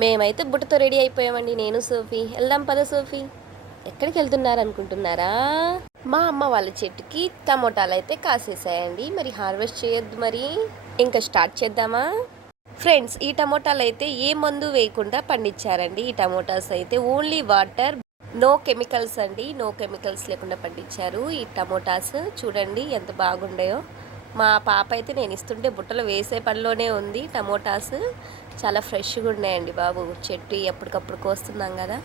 మేమైతే బుట్టతో రెడీ అయిపోయామండి, నేను సోఫీ. వెళ్దాం పద సోఫీ. ఎక్కడికి వెళ్తున్నారు అనుకుంటున్నారా? మా అమ్మ వాళ్ళ చెట్టుకి టమోటాలు అయితే కాసేసాయండి. మరి హార్వెస్ట్ చేయొద్దు, మరి ఇంకా స్టార్ట్ చేద్దామా? ఫ్రెండ్స్, ఈ టమోటాలు అయితే ఏ మందు వేయకుండా పండించారండి. ఈ టమోటాస్ అయితే ఓన్లీ వాటర్, నో కెమికల్స్ అండి. నో కెమికల్స్ లేకుండా పండించారు ఈ టమోటాస్. చూడండి ఎంత బాగుండాయో. మా పాప అయితే నేను ఇస్తుంటే బుట్టలు వేసే పనిలోనే ఉంది. టమోటాస్ చాలా ఫ్రెష్గా ఉన్నాయండి బాబు. చెట్టు ఎప్పటికప్పుడు కోస్తున్నాం కదా,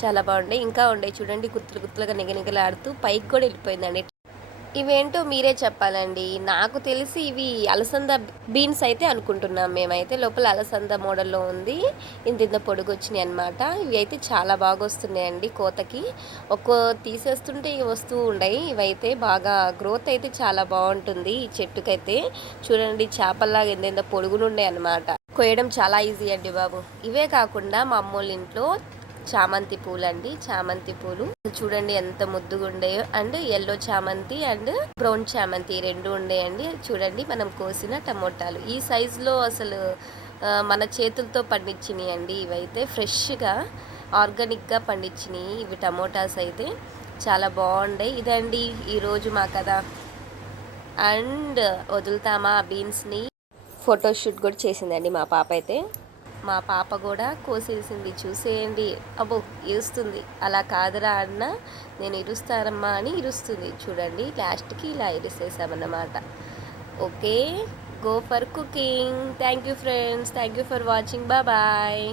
చాలా బాగుండే. ఇంకా ఉండే చూడండి, గుత్తులు గుత్తులుగా నిగనిగలాడుతూ పైకి కూడా వెళ్ళిపోయిందండి. ఇవేంటో మీరే చెప్పాలండి. నాకు తెలిసి ఇవి అలసంద బీన్స్ అయితే అనుకుంటున్నాం మేమైతే. లోపల అలసంద మోడల్లో ఉంది. ఇంత పొడుగు వచ్చినాయి అనమాట. ఇవి అయితే చాలా బాగా వస్తున్నాయండి కోతకి. ఒక్కో తీసేస్తుంటే ఇవి వస్తూ ఉన్నాయి. ఇవైతే బాగా గ్రోత్ అయితే చాలా బాగుంటుంది ఈ చెట్టుకైతే. చూడండి, చేపల్లాగా ఎంత పొడుగునుండే అనమాట. కోయడం చాలా ఈజీ అండి బాబు. ఇవే కాకుండా మా అమ్మోళ్ళ ఇంట్లో చామంతి పూలు అండి, చామంతి పూలు చూడండి ఎంత ముద్దుగా ఉండేయో. అండ్ ఎల్లో చామంతి అండ్ బ్రౌన్ చామంతి రెండు ఉండేయండి. చూడండి, మనం కోసిన టమోటాలు ఈ సైజులో అసలు మన చేతులతో పండించినాయి అండి. ఇవైతే ఫ్రెష్గా ఆర్గానిక్గా పండించినాయి ఇవి టమోటాస్ అయితే. చాలా బాగుంటాయి. ఇదండి ఈరోజు మా కథ. అండ్ వదులుతామా బీన్స్ని. ఫోటోషూట్ కూడా చేసిందండి మా పాప అయితే. మా పాప కూడా కోసేసింది, చూసేయండి. అబ్బో ఇరుస్తుంది. అలా కాదురా అన్న, నేను ఇరుస్తానమ్మా అని ఇరుస్తుంది. చూడండి, లాస్ట్కి ఇలా ఇరిసేసామన్నమాట. Okay, go for cooking. Thank you friends, thank you for watching. Bye.